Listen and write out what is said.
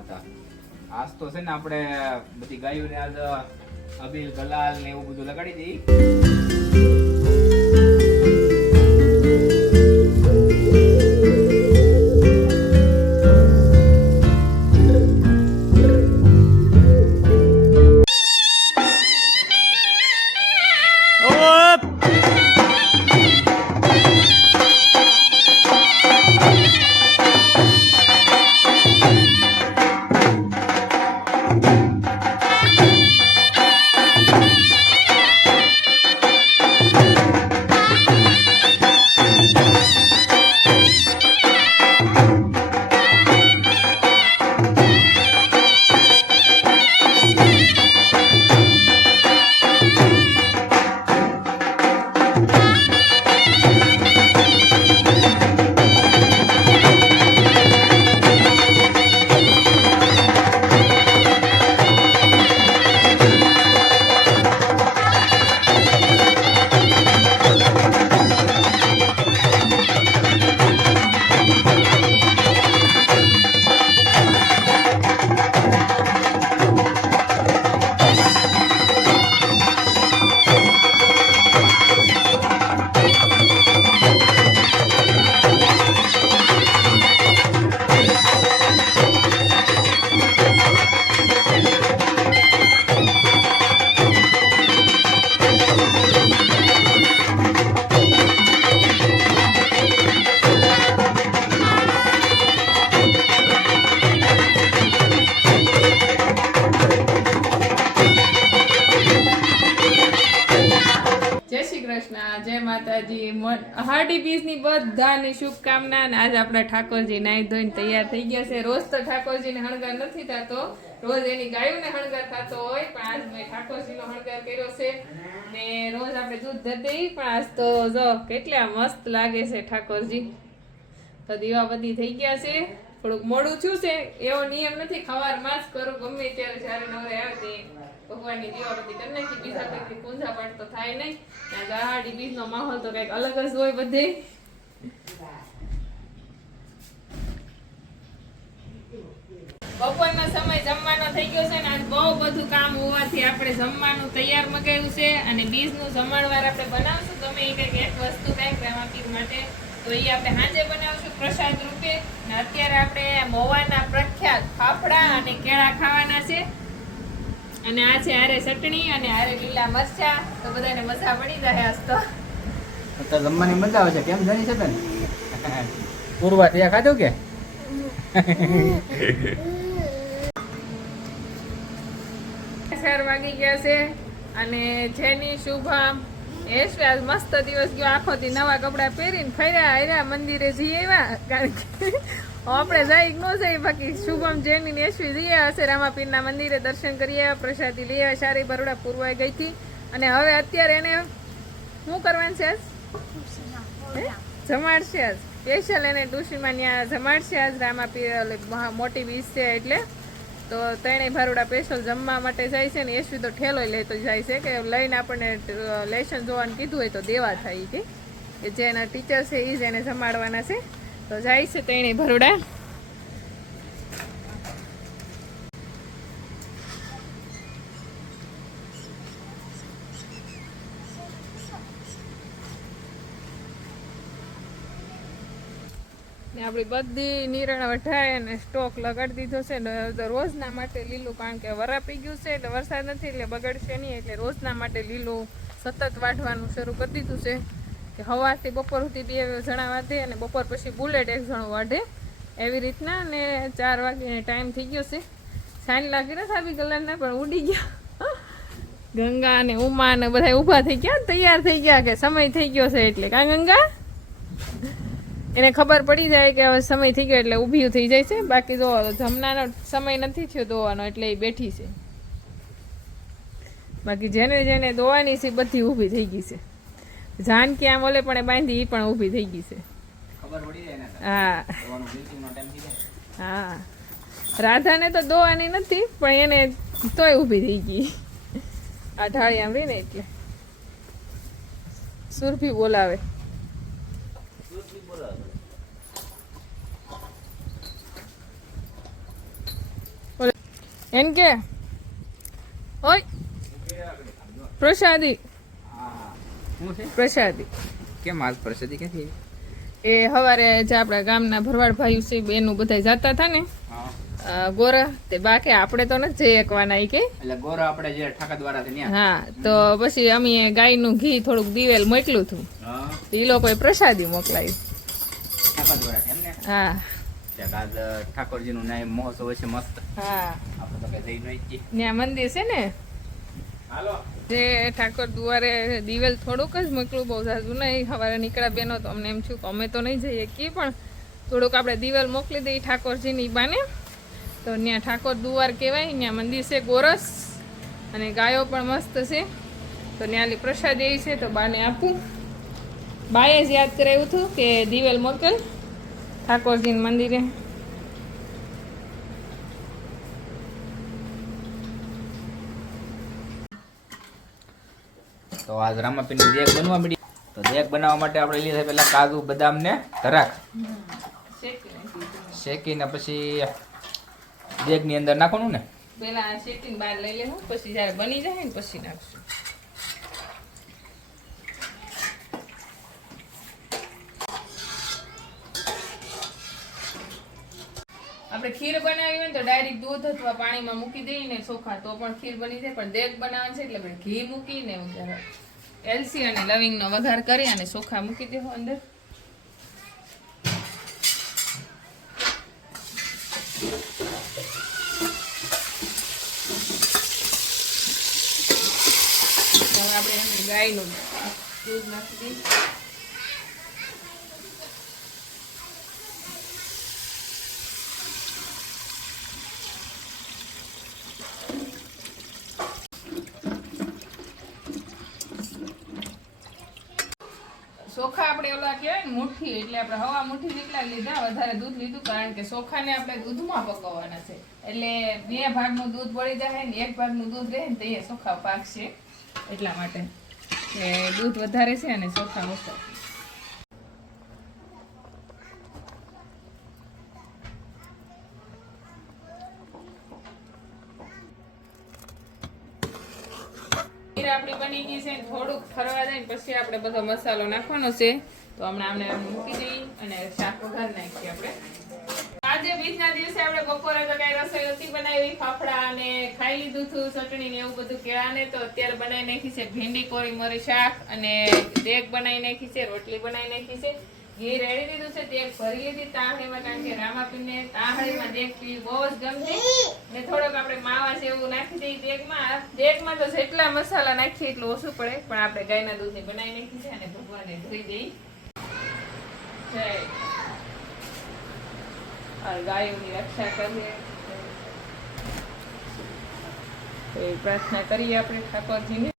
માતા આજ તો છે ને આપણે બધી ગાયોને આજ અબીલ, ગલાલ ને એવું બધું લગાડી દઈ જય હાર્ડી બીજની બધાની શુભકામના અને આજે આપણા ઠાકોરજી નાહી ધોઈને તૈયાર થઈ ગયા છે. રોજ તો ઠાકોરજીને હણગાર નથી થતો, રોજ એની ગાયોને હણગાર થતો હોય, પણ આજ મેં ઠાકોરજીનો હણગાર કર્યો છે ને રોજ આપણે દૂધ ધરતી પણ આજ તો જો કેટલા મસ્ત લાગે છે ઠાકોરજી. તો દીવાબત્તી થઈ ગયા છે. થોડુંક મોડું થયું છે, એવો નિયમ નથી. ખવાર માસ કરો, ગમે ત્યારે જ્યારે નવરે આવે તે ભગવાનની દીવાબત્તી કરી નાખી. બીજા કંઈક પૂજા પાઠ તો થાય નહીં. આ ગાડી બીજનો માહોલ તો કંઈક અલગ જ હોય બધે. બપોરનો સમય જમવાનો થઈ ગયો છે ને આજ બહુ બધું કામ હોવાથી આપણે જમવાનું તૈયાર મગાવ્યું છે અને બીજનું જમણવાર આપણે બનાવશું. ગમે એ એક વસ્તુ કંઈક રામાપીર માટે તો એ આપણે સાંજે બનાવશું પ્રસાદ રૂપે. ને અત્યારે આપણે મોવાના પ્રખ્યાત ફાફડા અને કેળા ખાવાના છે. અને આ છે આરે ચટણી અને આરે લીલા મરચા. તો બધાને મજા પડી જાય આજ તો. તો જમવાની મજા આવે છે. કેમ જણી છે તને પૂર્વા ત્યાં ખાધું કે? ચાર વાગી ગયા છે. અને જેની શુભમ એશ આજ મસ્ત દિવસ ગયો. આખો દી નવા કપડાં પહેરીને ફર્યા આવ્યા મંદિરે જઈ કારણ કે આપણે જાય ન જાય, બાકી શુભમ જેની ને એશવી જઈ આવ્યા હશે. રામાપીરના મંદિરે દર્શન કરી આવ્યા, પ્રસાદી લઈ સારી બરોડા પૂરવાઈ ગઈ હતી. અને હવે અત્યારે એને શું કરવાનું છે જમાડશે આજ. સ્પેશિયલ એને ડુશીમાં ત્યાં જમાડશે આજ. રામાપીર મોટી બીજ છે એટલે તો ત્રણેય ભારુડા સ્પેશિયલ જમવા માટે જાય છે ને એસવી તો ઠેલો લેતો જાય છે કે લઈને આપણને લેશન જોવાનું કીધું હોય તો દેવા થાય કે. જે એના ટીચર છે એ જ એને જમાડવાના છે. તો જાય છે ત્રણેય ભરુડા. આપણી બધી નિરણ વઢાય અને સ્ટોક લગાડી દીધો છે ને રોજના માટે લીલું કારણ કે વરાપી ગયું છે એટલે વરસાદ નથી એટલે બગડશે નહીં એટલે રોજના માટે લીલું સતત વાઢવાનું શરૂ કરી દીધું છે કે સવારથી બપોર સુધી બે જણા વાઢે અને બપોર પછી બુલેટ એક જણો વાઢે એવી રીતના ને ચાર વાગે ટાઈમ થઈ ગયો છે. સાંજ લાગી નથી આવી કલરના, પણ ઉડી ગયા. ગંગા ને ઉમા ને બધા ઊભા થઈ ગયા તૈયાર થઈ ગયા કે સમય થઈ ગયો છે એટલે. કા ગંગા? એને ખબર પડી જાય કે હવે સમય થઈ ગયો એટલે ઊભી થઈ જાય છે. બાકી જો જમનાનો સમય નથી થયો દોવાનો એટલે એ બેઠી છે. બાકી જેને જેને દોવાની છે બધી ઊભી થઈ ગઈ છે. જાનકી આમ ઓલે પણ એ બાંધી એ પણ ઊભી થઈ ગઈ છે. હા. હા. રાધાને તો દોવાની નથી પણ એને તોય ઊભી થઈ ગઈ. આ ઢાળી આમ રહી ને એટલે. સુરભી બોલાવે. એન કે? ઓય પ્રસાદી. પ્રસાદી. કેમ આજ પ્રસાદી ક્યાંથી એ હવારે જે આપણા ગામના ભરવાડ ભાઈ છે બેનું બધા જતા હતા ને. ગોરા તે બાકી આપણે તો નથી જઈ એકવાના કે. એટલે ગોરા આપણે જે ઠાકા દ્વારા છે હા તો પછી અમે ગાયનું ઘી થોડુંક દિવેલ મોકલ્યું હતું એ લોકોએ પ્રસાદી મોકલાવી. ને ત્યાં આજ નામ મહોત્સવ છે મસ્ત. હા. આપણે તો કઈ જઈ નહીં ત્યાં મંદિર છે ને? જે ઠાકોર દુવારે દિવેલ થોડુંક જ મોકલું બહુ સારું નહીં. સવારે નીકળ્યા બેનો તો અમને એમ છું કે અમે તો નહીં જઈએ કે પણ થોડુંક આપણે દિવેલ મોકલી દઈએ ઠાકોરજીની બાને. તો ત્યાં ઠાકોર દુવાર કહેવાય ત્યાં મંદિર છે ગોરસ અને ગાયો પણ મસ્ત છે. તો ત્યાં પ્રસાદ એ છે તો બાને આપું. બાએ જ યાદ કરાવ્યું હતું કે દિવેલ મોકલ ઠાકોરજીના મંદિરે. તો આજ રામાપીરની દેખ બનવા મળી તો દેખ બનાવવા માટે આપણે લીધા પેલા કાજુ બદામ ને ધરાક. શેકીને પછી દેગની અંદર નાખવાનું ને? પેલા શેકીને બહાર લઈ લેવું પછી જ્યારે બની જાય ને પછી નાખશું. આપણે ખીર બનાવી હોય ને તો ડાયરેક્ટ દૂધ અથવા પાણીમાં મૂકી દઈએ ને ચોખા તો પણ ખીર બની જાય, પણ દેગ બનાવવાનું છે એટલે આપણે ઘી મૂકીને વઘાર એલસી અને લવિંગનો વઘાર કરી અને ચોખા મૂકી દેવો અંદર. આપણે ગાયનું દૂધ નાખી દઈએ. ચોખા આપણે ઓલા કહેવાય ને મુઠ્ઠી, એટલે આપણે હવા મુઠ્ઠી જેટલા લીધા, વધારે દૂધ લીધું, કારણ કે ચોખાને આપણે દૂધમાં પકવવાના છે. એટલે બે ભાગનું દૂધ પડી જાય ને એક ભાગનું દૂધ રહે ને તો એ ચોખા પાકશે એટલા માટે. કે દૂધ વધારે છે અને ચોખા ઓછા ખીર આપણી બની ગઈ છે થોડુંક ફરવા જાય પછી આપણે બધો મસાલો નાખવાનો છે. તો હમણાં આપણે મૂકી દઈએ અને શાક વઘાર નાખીએ આપણે. આજે બીજના દિવસે આપણે બપોરે તો કઈ રસોઈ હતી બનાવી, ફાફડા અને ખાઈ લીધું હતું ચટણી ને એવું બધું કેળાને તો અત્યારે બનાવી નાખી છે. ભીંડી, કોરી, મરી, શાક અને દેગ બનાવી નાખી છે, રોટલી બનાવી નાખી છે. ઘી રેડી દીધું છે, તે ભરી લીધી તાહળીમાં કારણ કે રામાપીને તાહળીમાં દેખ પી બહુ જ ગમશે. ને થોડોક આપણે માવા જેવું નાખી દઈએ દેગમાં દેગમાં તો જેટલા મસાલા નાખીએ એટલું ઓછું પડે, પણ આપણે ગાયના દૂધની બનાવી નાખી છે અને ભગવાનને ધોઈ દઈ જય. ગાયોની રક્ષા કરીએ. પ્રાર્થના કરીએ આપણે ઠાકોરજીને.